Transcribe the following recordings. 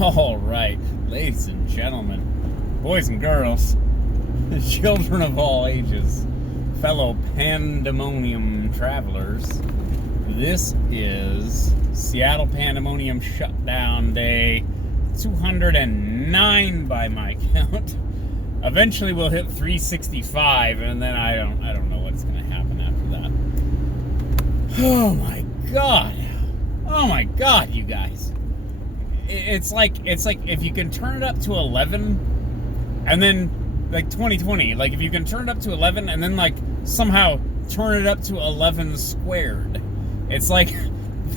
All right, ladies and gentlemen, boys and girls, children of all ages, fellow Pandemonium travelers, this is Seattle Pandemonium Shutdown Day 209 by my count. Eventually we'll hit 365, and then I don't know what's going to happen after that. Oh my god, you guys. It's like if you can turn it up to 11, and then like 2020, like if you can turn it up to 11 and then like somehow turn it up to 11 squared. It's like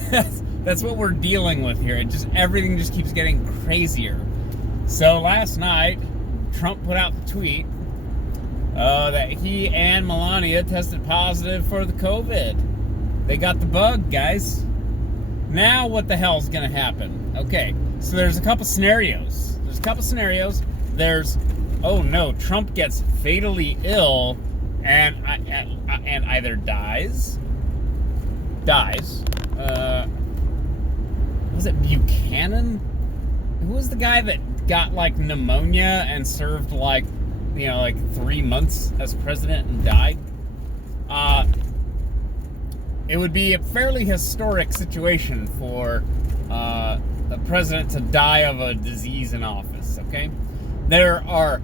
that's what we're dealing with here. Everything just keeps getting crazier. So last night, Trump put out the tweet that he and Melania tested positive for the COVID. They got the bug, guys. Now what the hell's gonna happen? Okay, so there's a couple scenarios. There's, oh no, Trump gets fatally ill and either dies. Was it Buchanan? Who was the guy that got like pneumonia and served like 3 months as president and died? It would be a fairly historic situation for a president to die of a disease in office, okay? There are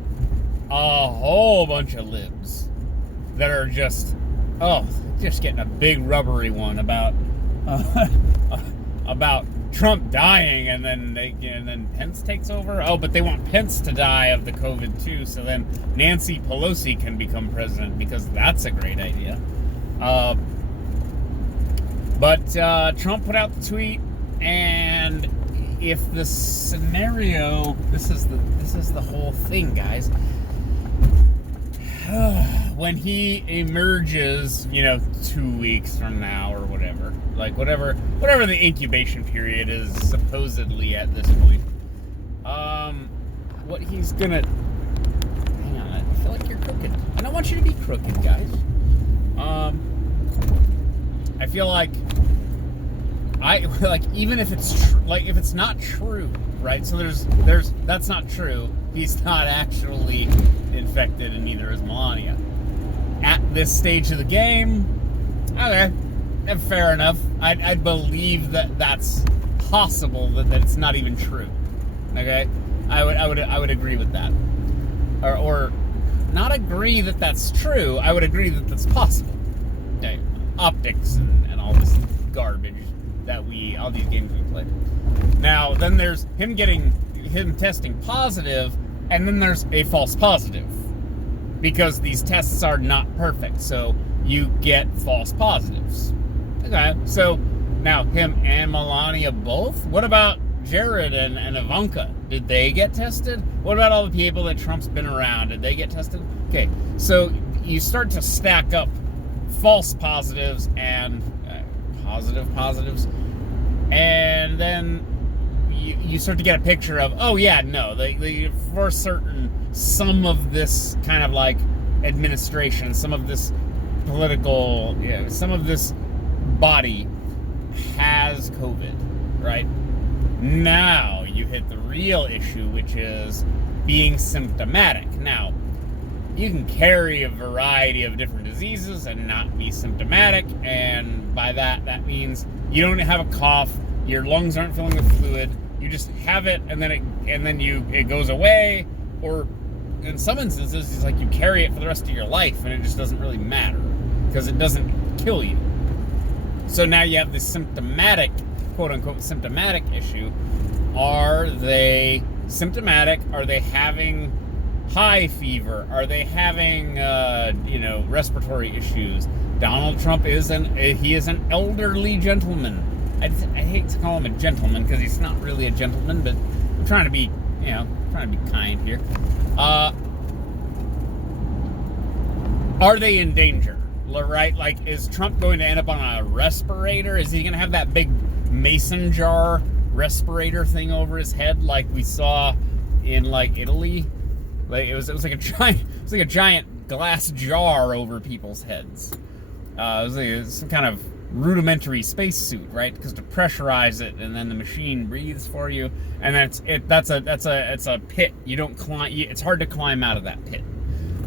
a whole bunch of libs that are just getting a big rubbery one about Trump dying, and then Pence takes over. Oh, but they want Pence to die of the COVID too, so then Nancy Pelosi can become president, because that's a great idea. But Trump put out the tweet, and if the scenario, this is the whole thing, guys. When he emerges, 2 weeks from now or whatever, like whatever the incubation period is supposedly at this point, what he's gonna, hang on, I feel like you're crooked. I don't want you to be crooked, guys. I feel like even if it's if it's not true, right? So there's that's not true. He's not actually infected, and neither is Melania. At this stage of the game, okay, fair enough. I'd believe that that's possible, that it's not even true. Okay, I would agree with that, or not agree that that's true. I would agree that that's possible. Okay. Optics and all this garbage that all these games we play. Now, then there's him testing positive, and then there's a false positive, because these tests are not perfect, so you get false positives. Okay, so now him and Melania both? What about Jared and Ivanka? Did they get tested? What about all the people that Trump's been around? Did they get tested? Okay, so you start to stack up false positives and positive positives, and then you start to get a picture of, oh yeah, no, they for certain, some of this kind of like administration, some of this political, some of this body has COVID, right? Now you hit the real issue, which is being symptomatic. Now, you can carry a variety of different diseases and not be symptomatic, and by that means you don't have a cough, your lungs aren't filling with fluid, you just have it, and then it goes away, or in some instances it's like you carry it for the rest of your life, and it just doesn't really matter because it doesn't kill you. So now you have this symptomatic, quote unquote symptomatic issue. Are they symptomatic? Are they having high fever? Are they having, respiratory issues? Donald Trump is an elderly gentleman. I hate to call him a gentleman because he's not really a gentleman, but I'm trying to be kind here. Are they in danger? Right? Like, is Trump going to end up on a respirator? Is he going to have that big mason jar respirator thing over his head like we saw in like Italy? Like it was like a giant glass jar over people's heads. It was like some kind of rudimentary spacesuit, right? Because to pressurize it, and then the machine breathes for you, and that's a pit. You don't climb. It's hard to climb out of that pit.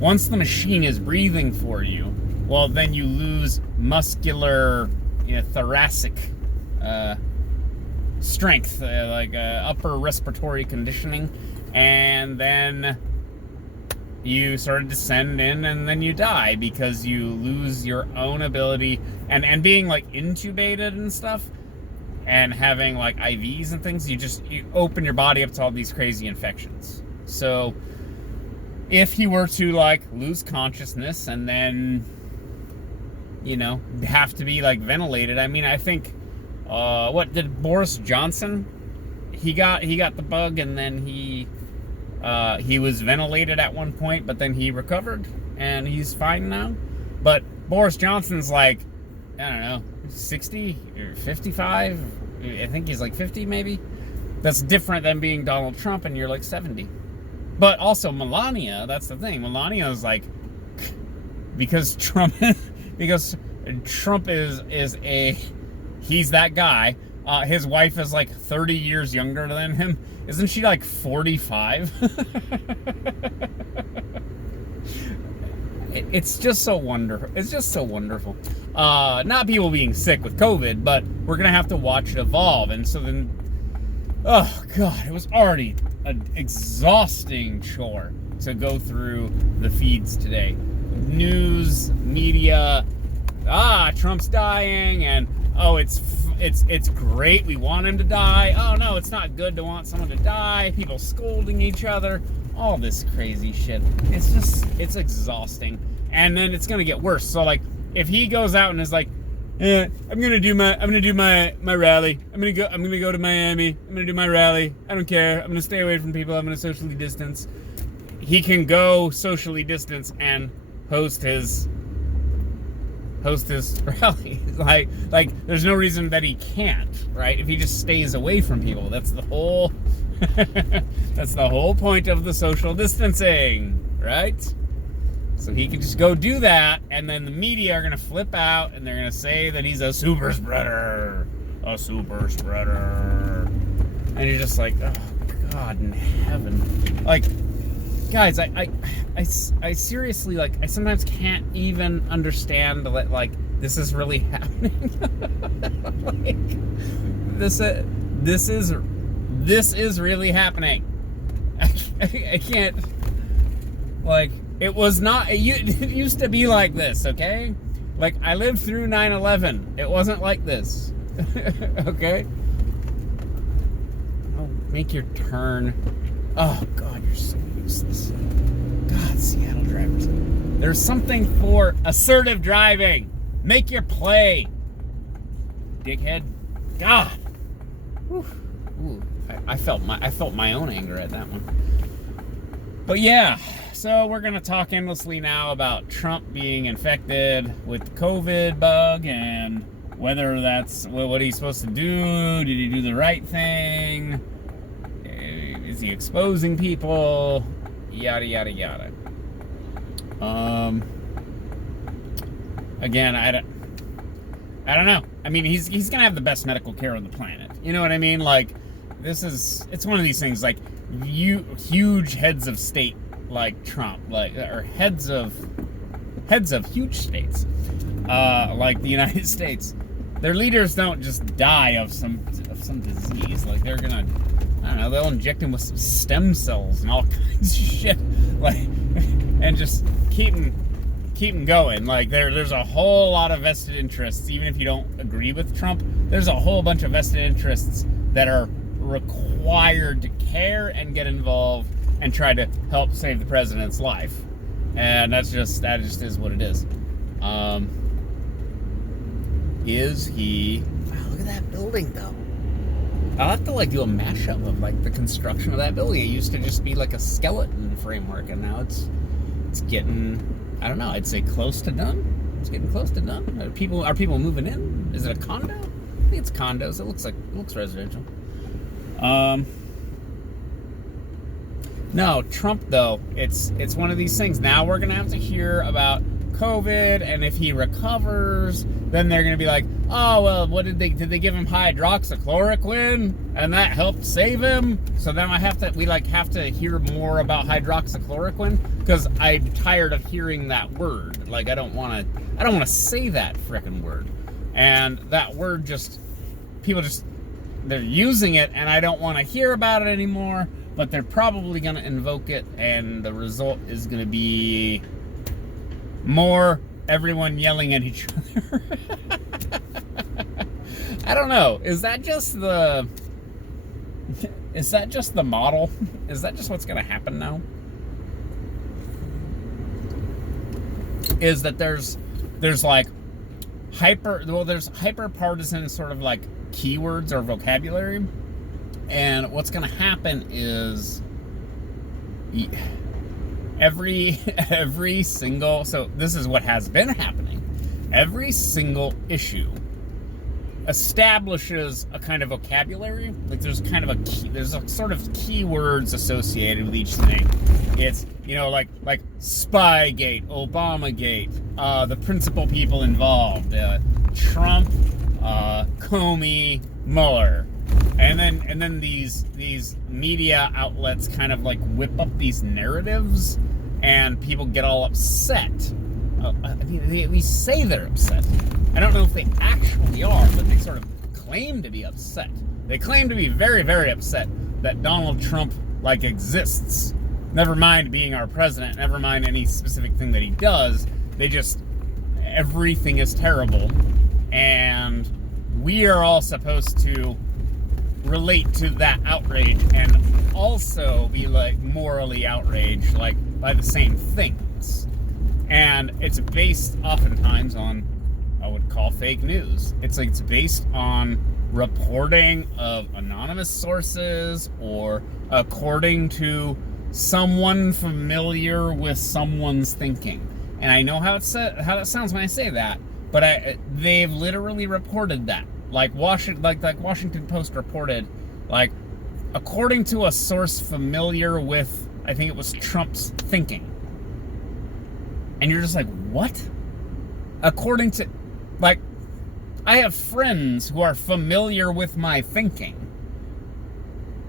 Once the machine is breathing for you, well, then you lose muscular, thoracic strength, upper respiratory conditioning, and then you sort of descend in, and then you die because you lose your own ability, and being like intubated and stuff, and having like IVs and things, you open your body up to all these crazy infections. So if he were to like lose consciousness and then have to be like ventilated, I mean, I think what did Boris Johnson, he got the bug, and then he was ventilated at one point, but then he recovered and he's fine now. But Boris Johnson's like, I don't know, 60 or 55. I think he's like 50 maybe. That's different than being Donald Trump and you're like 70. But also Melania, that's the thing. Melania is like, because Trump is he's that guy. His wife is like 30 years younger than him. Isn't she like 45? It's just so wonderful. It's just so wonderful. Not people being sick with COVID, but we're going to have to watch it evolve. And so then, oh God, it was already an exhausting chore to go through the feeds today. News, media, Trump's dying, and oh, it's great, we want him to die. Oh no, it's not good to want someone to die. People scolding each other, all this crazy shit. It's exhausting. And then it's gonna get worse. So like, if he goes out and is like, I'm gonna do my rally. I'm gonna go to Miami. I'm gonna do my rally. I don't care. I'm gonna stay away from people. I'm gonna socially distance. He can go socially distance and host his rally. like there's no reason that he can't, right? If he just stays away from people. That's the whole point of the social distancing, right? So he can just go do that, and then the media are gonna flip out and they're gonna say that he's a super spreader. And you're just like, oh God in heaven. Like, guys, I seriously, like, I sometimes can't even understand that, like, this is really happening. Like, this is really happening. I can't, like, it used to be like this, okay? Like, I lived through 9/11. It wasn't like this. Okay? Oh, make your turn. Oh God, you're so useless. God, Seattle drivers. There's something for assertive driving. Make your play, dickhead. God. Whew. Ooh, I felt my own anger at that one. But yeah, so we're gonna talk endlessly now about Trump being infected with the COVID bug and whether that's what he's supposed to do. Did he do the right thing? Is he exposing people? Yada yada yada. Again, I don't know. I mean, he's gonna have the best medical care on the planet. You know what I mean? Like, it's one of these things, like, huge heads of state like Trump, like, or heads of huge states, like the United States. Their leaders don't just die of some disease. Like, they're gonna, I don't know, they'll inject him with some stem cells and all kinds of shit, like, and just keep him going. Like, there's a whole lot of vested interests. Even if you don't agree with Trump, there's a whole bunch of vested interests that are required to care and get involved and try to help save the president's life. And that just is what it is. Is he? Wow, look at that building, though. I'll have to, like, do a mashup of, like, the construction of that building. It used to just be like a skeleton framework, and now it's getting, I don't know, I'd say close to done. It's getting close to done. Are people moving in? Is it a condo? I think it's condos. It looks residential. No, Trump, though, it's one of these things. Now we're gonna have to hear about COVID, and if he recovers, then they're gonna be like, oh, well, did they give him hydroxychloroquine and that helped save him? So now we have to hear more about hydroxychloroquine because I'm tired of hearing that word. Like, I don't want to say that frickin' word. And that word they're using it, and I don't want to hear about it anymore, but they're probably going to invoke it, and the result is going to be more everyone yelling at each other. I don't know. Is that just the model? Is that just what's going to happen now? Is that there's like there's hyper partisan sort of like keywords or vocabulary, and what's going to happen is every single, so this is what has been happening, every single issue establishes a kind of vocabulary. Like there's a sort of keywords associated with each thing. It's, like Spygate, Obamagate, the principal people involved, Trump, Comey, Mueller, and then these media outlets kind of like whip up these narratives, and people get all upset. They at least say they're upset. I don't know if they actually are, but they sort of claim to be upset. They claim to be very, very upset that Donald Trump exists. Never mind being our president. Never mind any specific thing that he does. Everything is terrible, and we are all supposed to relate to that outrage and also be morally outraged by the same things. And it's based oftentimes on, I would call, fake news. It's based on reporting of anonymous sources or according to someone familiar with someone's thinking. And I know how that sounds when I say that, but they've literally reported that. Like Washington Post reported, according to a source familiar with, I think it was Trump's thinking. And you're just like, what? According to, I have friends who are familiar with my thinking.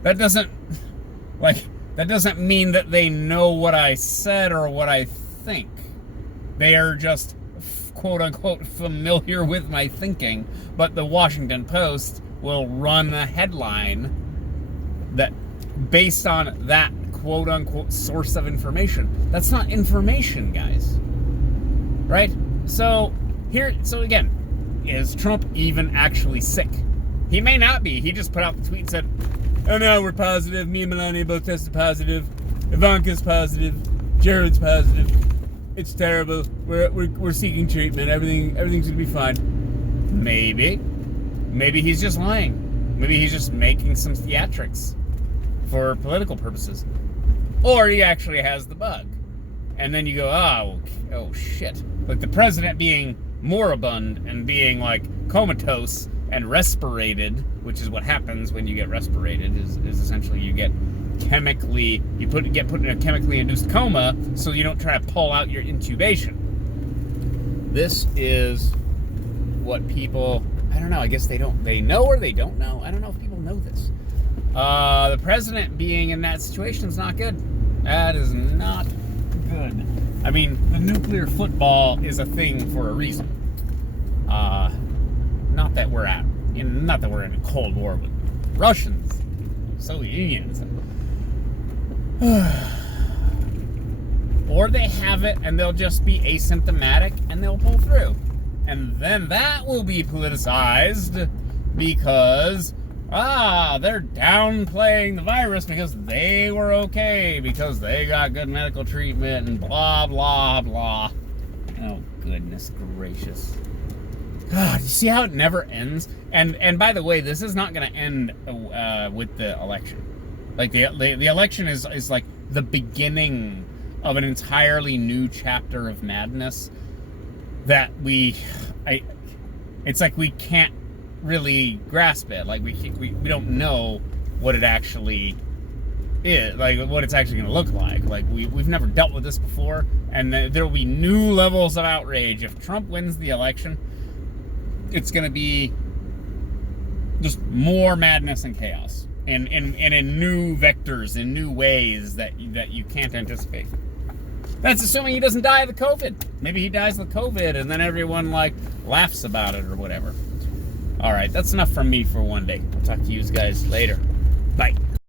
That doesn't mean that they know what I said or what I think. They are just, quote unquote, familiar with my thinking, but the Washington Post will run a headline that based on that quote unquote source of information. That's not information, guys. Right? So again, is Trump even actually sick? He may not be. He just put out the tweet and said, oh no, we're positive. Me and Melania both tested positive. Ivanka's positive. Jared's positive. It's terrible. We're seeking treatment. Everything's gonna be fine. Maybe he's just lying. Maybe he's just making some theatrics for political purposes. Or he actually has the bug. And then you go, oh shit. The president being moribund and being comatose and respirated, which is what happens when you get respirated, is essentially you get get put in a chemically induced coma so you don't try to pull out your intubation. This is what people, I don't know, I guess they know or they don't know. I don't know if people know this. The president being in that situation is not good. That is not good. I mean, the nuclear football is a thing for a reason. Not that we're in a Cold War with Russians, Soviet Unions. Or they have it and they'll just be asymptomatic and they'll pull through. And then that will be politicized because, they're downplaying the virus because they were okay, because they got good medical treatment and blah, blah, blah. Oh, goodness gracious. God, you see how it never ends? And by the way, this is not going to end with the election. The election is the beginning of an entirely new chapter of madness that it's we can't really grasp it. We don't know what it actually is, what it's actually going to look like. We've never dealt with this before, and there will be new levels of outrage if Trump wins the election. it's going to be just more madness and chaos, and in new vectors, in new ways that you can't anticipate. That's assuming he doesn't die of the COVID. Maybe he dies of the COVID, and then everyone like laughs about it or whatever. All right, that's enough from me for one day. I'll talk to you guys later. Bye.